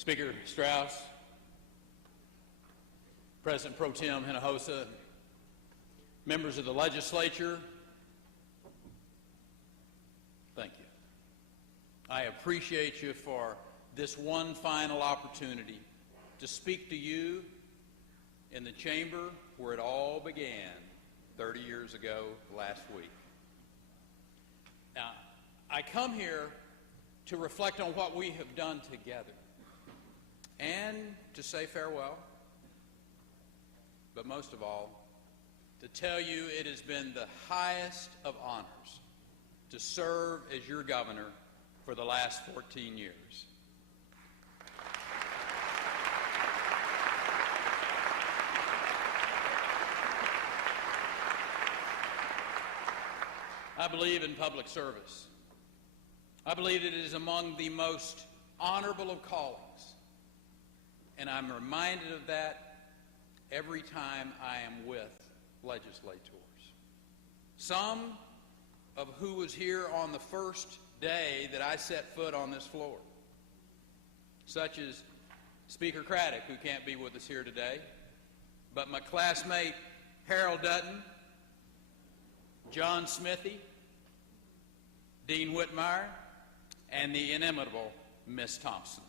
Speaker Strauss, President Pro Tem Hinojosa, members of the legislature, thank you. I appreciate you for this one final opportunity to speak to you in the chamber where it all began 30 years ago last week. Now, I come here to reflect on what we have done together and to say farewell, but most of all, to tell you it has been the highest of honors to serve as your governor for the last 14 years. I believe in public service. I believe that it is among the most honorable of callings. And I'm reminded of that every time I am with legislators. Some of who was here on the first day that I set foot on this floor, such as Speaker Craddock, who can't be with us here today, but my classmate Harold Dutton, John Smithy, Dean Whitmire, and the inimitable Miss Thompson.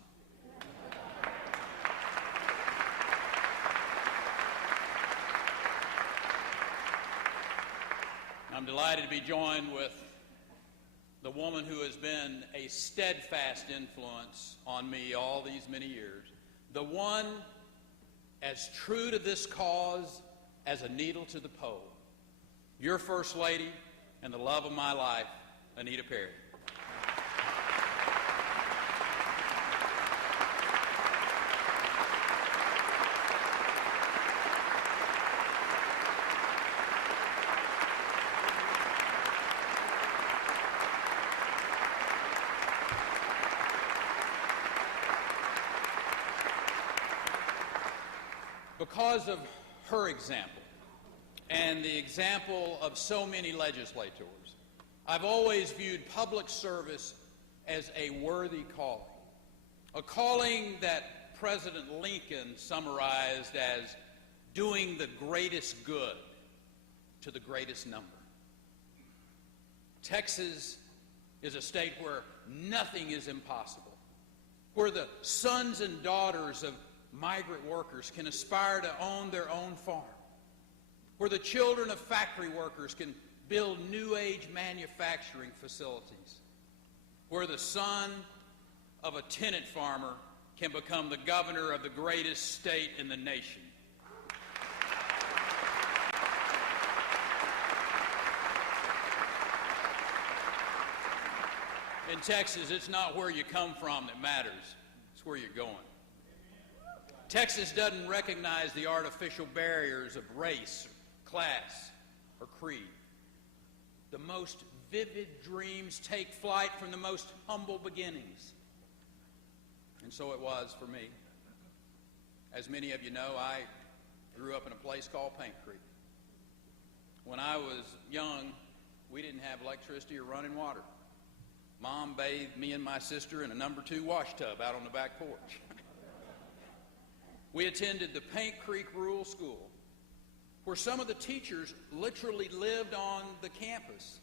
I'm delighted to be joined with the woman who has been a steadfast influence on me all these many years, the one as true to this cause as a needle to the pole, your First Lady and the love of my life, Anita Perry. Because of her example and the example of so many legislators, I've always viewed public service as a worthy calling, a calling that President Lincoln summarized as doing the greatest good to the greatest number. Texas is a state where nothing is impossible, where the sons and daughters of migrant workers can aspire to own their own farm, where the children of factory workers can build new age manufacturing facilities, where the son of a tenant farmer can become the governor of the greatest state in the nation. In Texas, it's not where you come from that matters, it's where you're going. Texas doesn't recognize the artificial barriers of race, class, or creed. The most vivid dreams take flight from the most humble beginnings. And so it was for me. As many of you know, I grew up in a place called Paint Creek. When I was young, we didn't have electricity or running water. Mom bathed me and my sister in a number 2 wash tub out on the back porch. We attended the Paint Creek Rural School, where some of the teachers literally lived on the campus.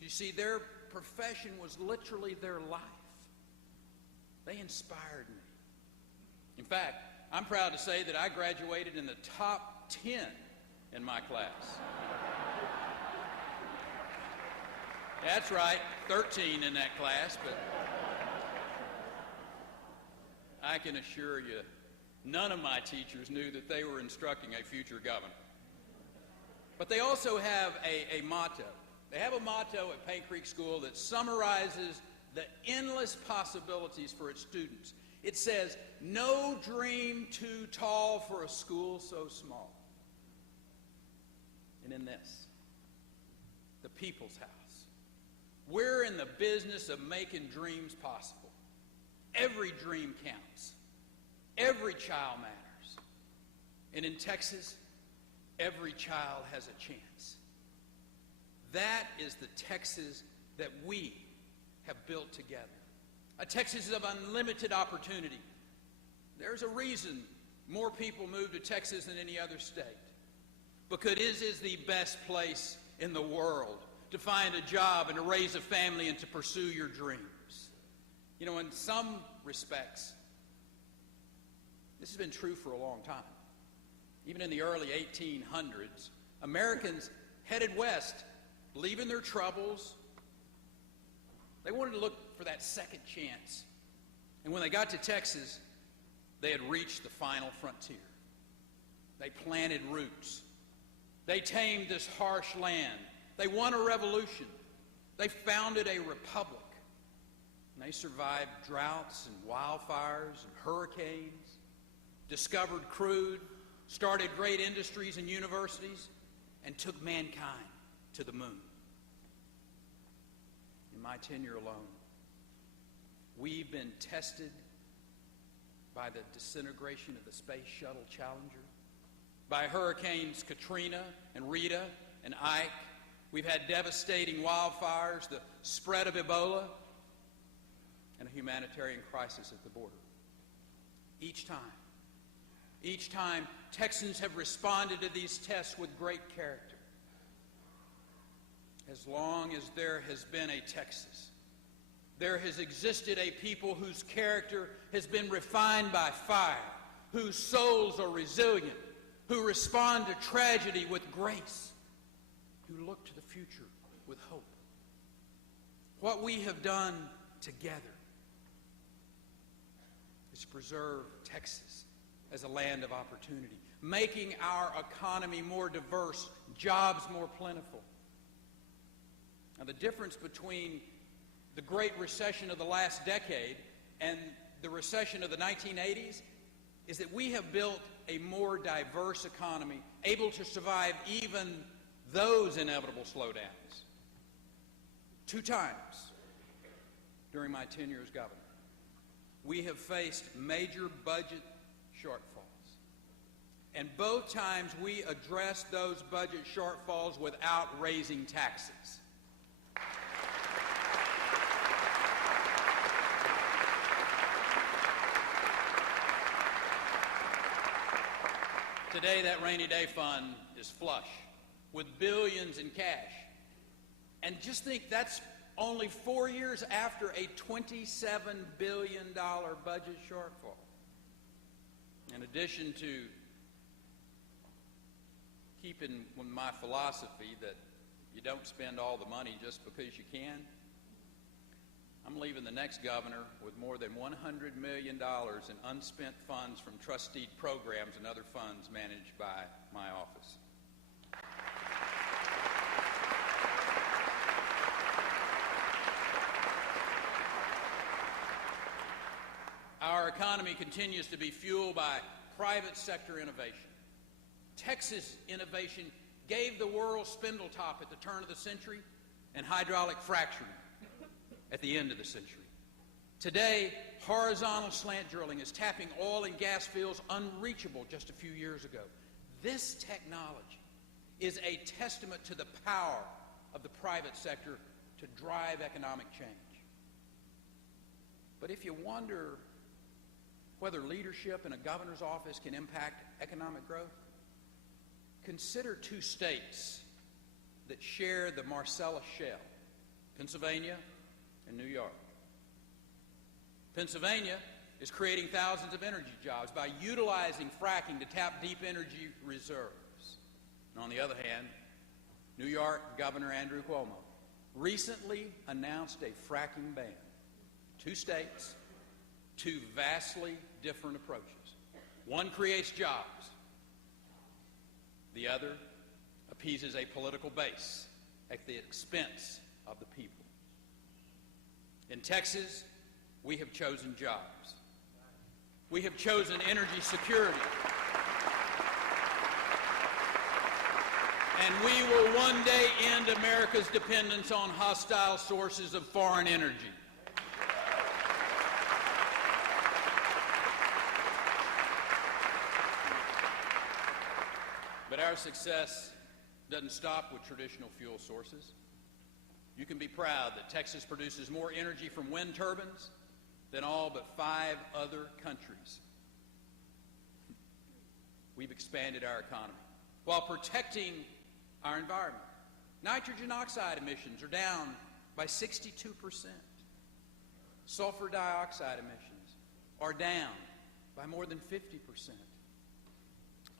You see, their profession was literally their life. They inspired me. In fact, I'm proud to say that I graduated in the top 10 in my class. That's right, 13 in that class, but I can assure you, none of my teachers knew that they were instructing a future governor. But they also have a motto. They have a motto at Paint Creek School that summarizes the endless possibilities for its students. It says, "No dream too tall for a school so small." And in this, the People's House, we're in the business of making dreams possible. Every dream counts. Every child matters. And in Texas, every child has a chance. That is the Texas that we have built together. A Texas of unlimited opportunity, There's a reason more people move to Texas than any other state. Because it is the best place in the world to find a job and to raise a family and to pursue your dreams. You know, in some respects, this has been true for a long time. Even in the early 1800s, Americans headed west, leaving their troubles. They wanted to look for that second chance. And when they got to Texas, they had reached the final frontier. They planted roots. They tamed this harsh land. They won a revolution. They founded a republic. And they survived droughts and wildfires and hurricanes, discovered crude, started great industries and universities, and took mankind to the moon. In my tenure alone, we've been tested by the disintegration of the Space Shuttle Challenger, by Hurricanes Katrina and Rita and Ike. We've had devastating wildfires, the spread of Ebola, and a humanitarian crisis at the border. Each time, Texans have responded to these tests with great character. As long as there has been a Texas, there has existed a people whose character has been refined by fire, whose souls are resilient, who respond to tragedy with grace, who look to the future with hope. What we have done together is to preserve Texas as a land of opportunity, making our economy more diverse, jobs more plentiful. Now, the difference between the Great Recession of the last decade and the recession of the 1980s is that we have built a more diverse economy, able to survive even those inevitable slowdowns. 2 times during my tenure as governor, we have faced major budget shortfalls. And both times we addressed those budget shortfalls without raising taxes. Today, that rainy day fund is flush with billions in cash. And just think, that's only 4 years after a $27 billion budget shortfall. In addition to keeping with my philosophy that you don't spend all the money just because you can, I'm leaving the next governor with more than $100 million in unspent funds from trustee programs and other funds managed by my office. Our economy continues to be fueled by private sector innovation. Texas innovation gave the world spindletop at the turn of the century and hydraulic fracturing at the end of the century. Today, horizontal slant drilling is tapping oil and gas fields unreachable just a few years ago. This technology is a testament to the power of the private sector to drive economic change. But if you wonder whether leadership in a governor's office can impact economic growth, consider 2 states that share the Marcellus Shale, Pennsylvania and New York. Pennsylvania is creating thousands of energy jobs by utilizing fracking to tap deep energy reserves. And on the other hand, New York Governor Andrew Cuomo recently announced a fracking ban. 2 states, 2 vastly different approaches. One creates jobs. The other appeases a political base at the expense of the people. In Texas, we have chosen jobs. We have chosen energy security. And we will one day end America's dependence on hostile sources of foreign energy. But our success doesn't stop with traditional fuel sources. You can be proud that Texas produces more energy from wind turbines than all but 5 other countries. we've expanded our economy while protecting our environment. Nitrogen oxide emissions are down by 62%. Sulfur dioxide emissions are down by more than 50%.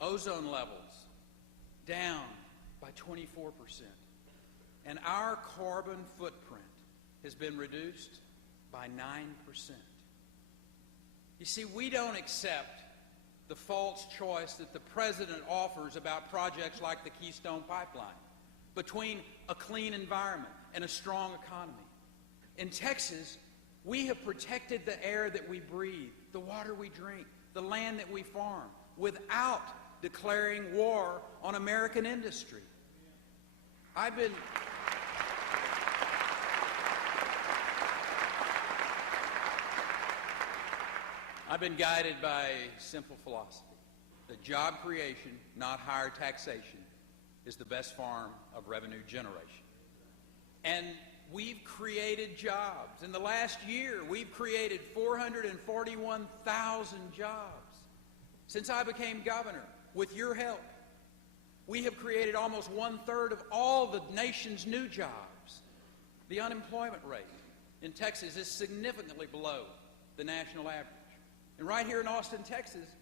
Ozone levels down by 24%. And our carbon footprint has been reduced by 9%. You see, we don't accept the false choice that the President offers about projects like the Keystone Pipeline between a clean environment and a strong economy. In Texas, we have protected the air that we breathe, the water we drink, the land that we farm, without declaring war on American industry. I've been guided by a simple philosophy that job creation, not higher taxation, is the best form of revenue generation. And we've created jobs. In the last year, we've created 441,000 jobs. Since I became governor, with your help, we have created almost 1/3 of all the nation's new jobs. The unemployment rate in Texas is significantly below the national average. And right here in Austin, Texas,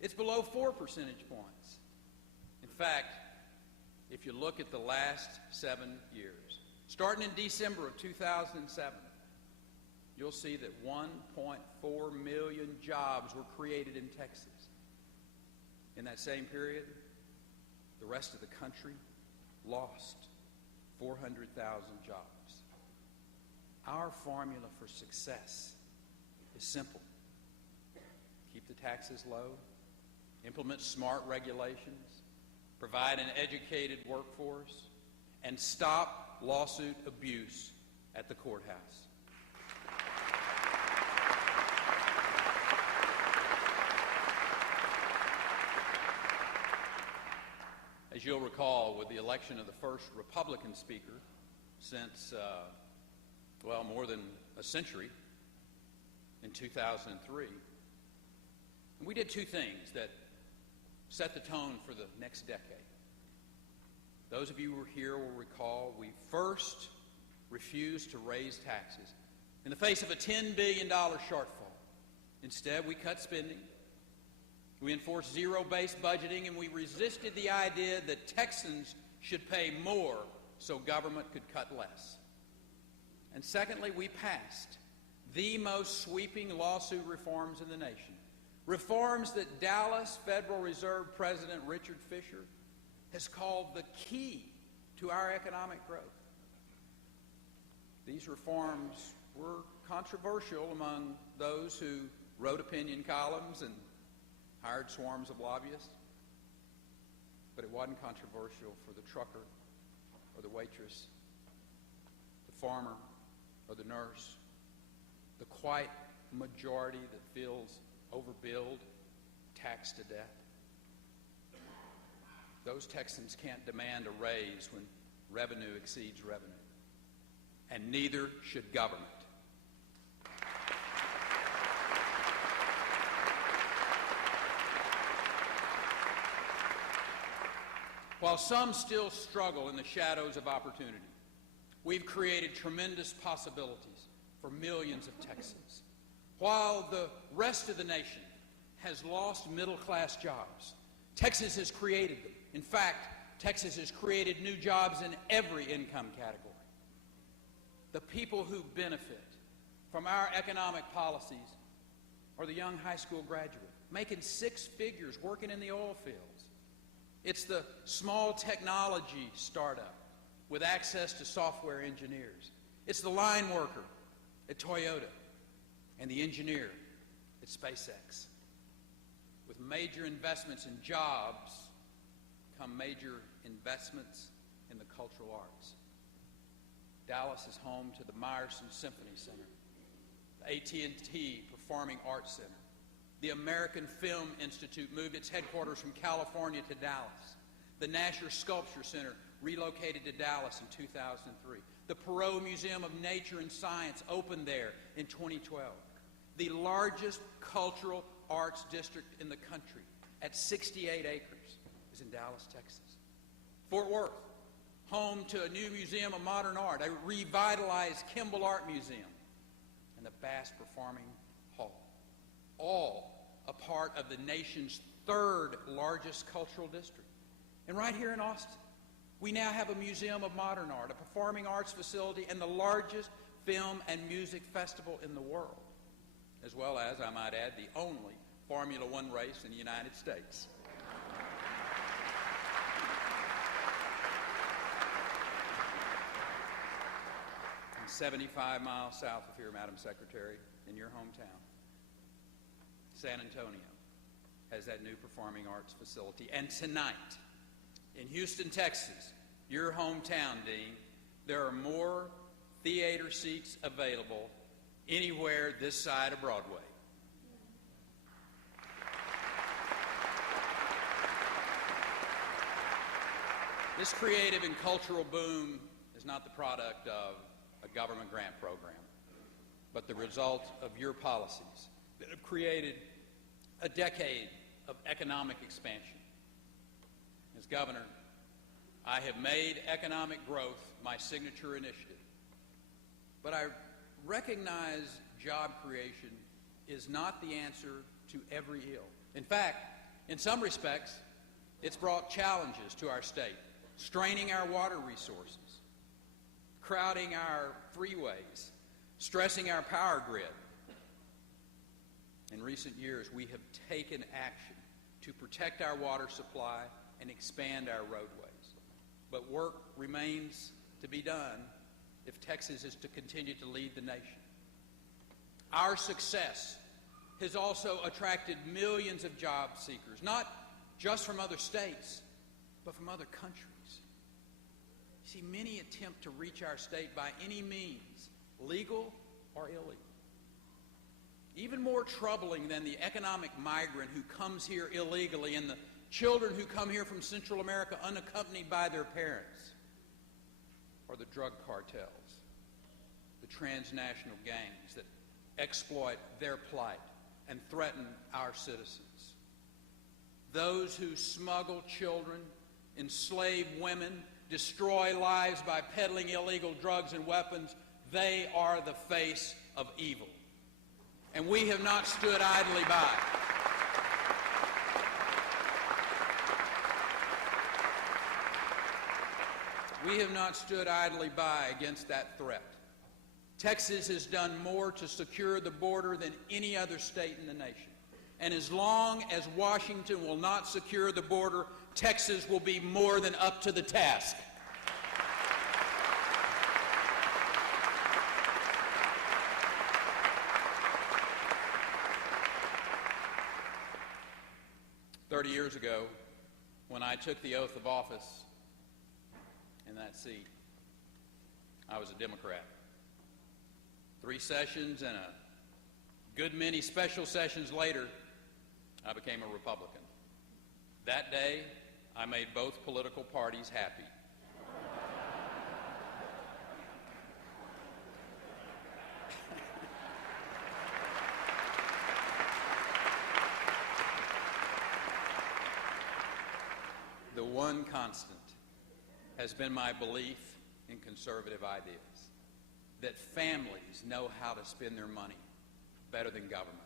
it's below 4 percentage points. In fact, if you look at the last 7 years, starting in December of 2007, you'll see that 1.4 million jobs were created in Texas. In that same period, the rest of the country lost 400,000 jobs. Our formula for success is simple. Keep the taxes low, implement smart regulations, provide an educated workforce, and stop lawsuit abuse at the courthouse. As you'll recall, with the election of the first Republican speaker since, more than a century, in 2003, we did two things that set the tone for the next decade. Those of you who were here will recall we first refused to raise taxes in the face of a $10 billion shortfall. Instead, we cut spending, we enforced zero-based budgeting, and we resisted the idea that Texans should pay more so government could cut less. And secondly, we passed the most sweeping lawsuit reforms in the nation. Reforms that Dallas Federal Reserve President Richard Fisher has called the key to our economic growth. These reforms were controversial among those who wrote opinion columns and hired swarms of lobbyists, but it wasn't controversial for the trucker or the waitress, the farmer or the nurse, the quiet majority that feels overbilled, taxed to death. Those Texans can't demand a raise when revenue exceeds revenue, and neither should government. While some still struggle in the shadows of opportunity, we've created tremendous possibilities for millions of Texans. While the rest of the nation has lost middle-class jobs, Texas has created them. In fact, Texas has created new jobs in every income category. The people who benefit from our economic policies are the young high school graduate making 6 figures working in the oil fields. It's the small technology startup with access to software engineers. It's the line worker at Toyota and the engineer at SpaceX. With major investments in jobs come major investments in the cultural arts. Dallas is home to the Meyerson Symphony Center, the AT&T Performing Arts Center. The American Film Institute moved its headquarters from California to Dallas. The Nasher Sculpture Center relocated to Dallas in 2003. The Perot Museum of Nature and Science opened there in 2012. The largest cultural arts district in the country, at 68 acres, is in Dallas, Texas. Fort Worth, home to a new Museum of Modern Art, a revitalized Kimball Art Museum, and the Bass Performing Hall, all a part of the nation's third largest cultural district. And right here in Austin, we now have a Museum of Modern Art, a performing arts facility, and the largest film and music festival in the world, as well as, I might add, the only Formula One race in the United States. And 75 miles south of here, Madam Secretary, in your hometown, San Antonio has that new performing arts facility. And tonight, in Houston, Texas, your hometown, Dean, there are more theater seats available anywhere this side of Broadway. This creative and cultural boom is not the product of a government grant program, but the result of your policies that have created a decade of economic expansion. As governor, I have made economic growth my signature initiative, but I recognize job creation is not the answer to every ill. In fact, in some respects, it's brought challenges to our state, straining our water resources, crowding our freeways, stressing our power grid. In recent years, we have taken action to protect our water supply and expand our roadways. But work remains to be done if Texas is to continue to lead the nation. Our success has also attracted millions of job seekers, not just from other states, but from other countries. You see, many attempt to reach our state by any means, legal or illegal. Even more troubling than the economic migrant who comes here illegally and the children who come here from Central America unaccompanied by their parents are the drug cartels, the transnational gangs that exploit their plight and threaten our citizens. Those who smuggle children, enslave women, destroy lives by peddling illegal drugs and weapons, they are the face of evil. And we have not stood idly by. We have not stood idly by against that threat. Texas has done more to secure the border than any other state in the nation. And as long as Washington will not secure the border, Texas will be more than up to the task. "30 years ago, when I took the oath of office in that seat, I was a Democrat. 3 sessions and a good many special sessions later, I became a Republican. That day, I made both political parties happy. The one constant has been my belief in conservative ideas, that families know how to spend their money better than government,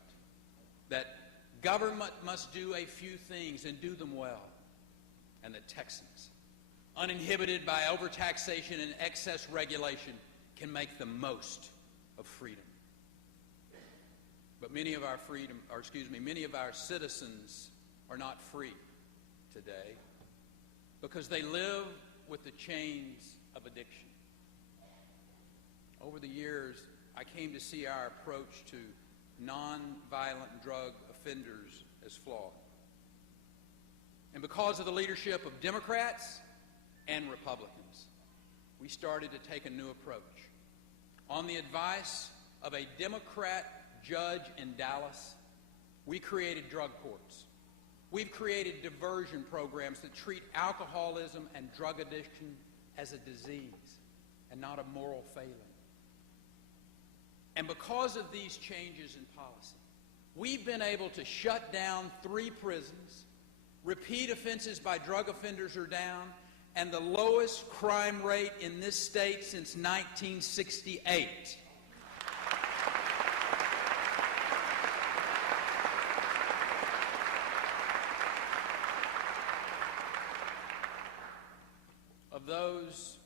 that government must do a few things and do them well, and that Texans, uninhibited by overtaxation and excess regulation, can make the most of freedom. But many of our citizens are not free today because they live with the chains of addiction. Over the years, I came to see our approach to nonviolent drug offenders as flawed. And because of the leadership of Democrats and Republicans, we started to take a new approach. On the advice of a Democrat judge in Dallas, we created drug courts. We've created diversion programs that treat alcoholism and drug addiction as a disease and not a moral failing. And because of these changes in policy, we've been able to shut down 3 prisons, Repeat offenses by drug offenders are down, and the lowest crime rate in this state since 1968. Of those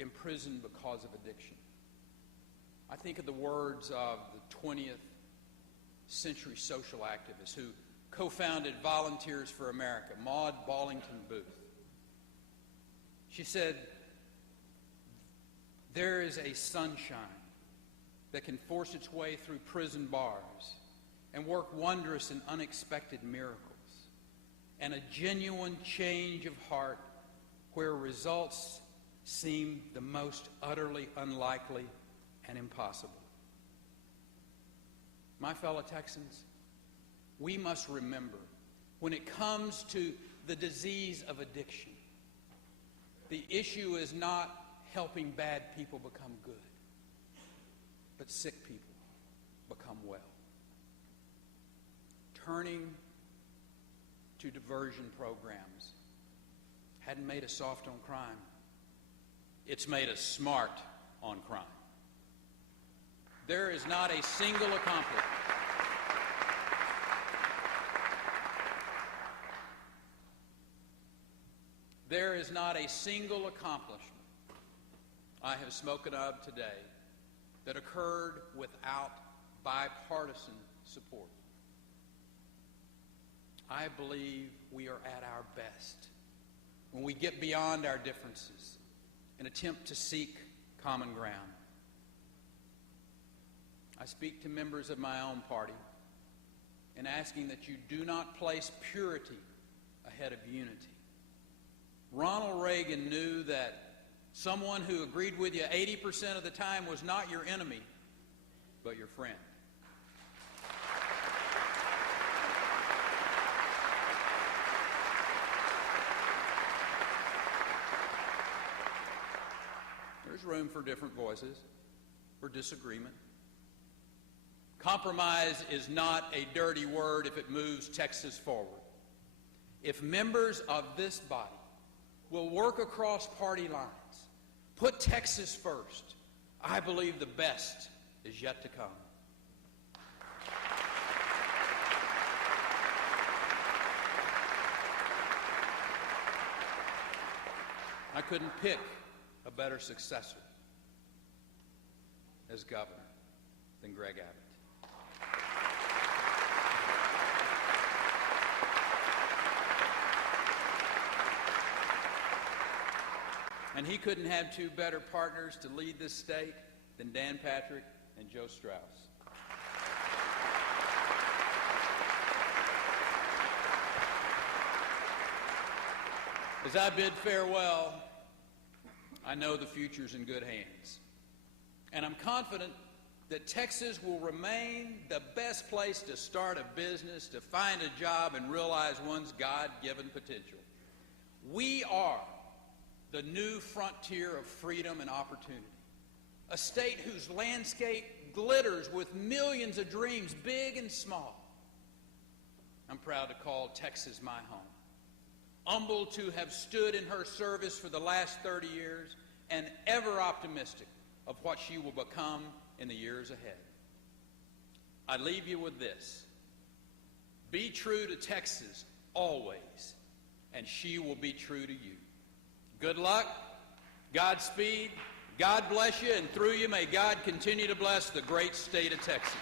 imprisoned because of addiction, I think of the words of the 20th century social activist who co-founded Volunteers for America, Maud Ballington Booth. She said, "There is a sunshine that can force its way through prison bars and work wondrous and unexpected miracles, and a genuine change of heart where results seem the most utterly unlikely and impossible." My fellow Texans, we must remember, when it comes to the disease of addiction, the issue is not helping bad people become good, but sick people become well. Turning to diversion programs hadn't made us soft on crime. It's made us smart on crime. There is not a single accomplishment. There is not a single accomplishment I have spoken of today that occurred without bipartisan support. I believe we are at our best when we get beyond our differences and attempt to seek common ground. I speak to members of my own party in asking that you do not place purity ahead of unity. Ronald Reagan knew that someone who agreed with you 80% of the time was not your enemy, but your friend. There's room for different voices, for disagreement. Compromise is not a dirty word if it moves Texas forward. If members of this body will work across party lines, put Texas first, I believe the best is yet to come. I couldn't pick a better successor as governor than Greg Abbott. And he couldn't have two better partners to lead this state than Dan Patrick and Joe Strauss. As I bid farewell, I know the future's in good hands. And I'm confident that Texas will remain the best place to start a business, to find a job, and realize one's God-given potential. We are the new frontier of freedom and opportunity. A state whose landscape glitters with millions of dreams, big and small. I'm proud to call Texas my home. Humbled to have stood in her service for the last 30 years, and ever optimistic of what she will become in the years ahead. I leave you with this. Be true to Texas always, and she will be true to you. Good luck, Godspeed, God bless you, and through you may God continue to bless the great state of Texas.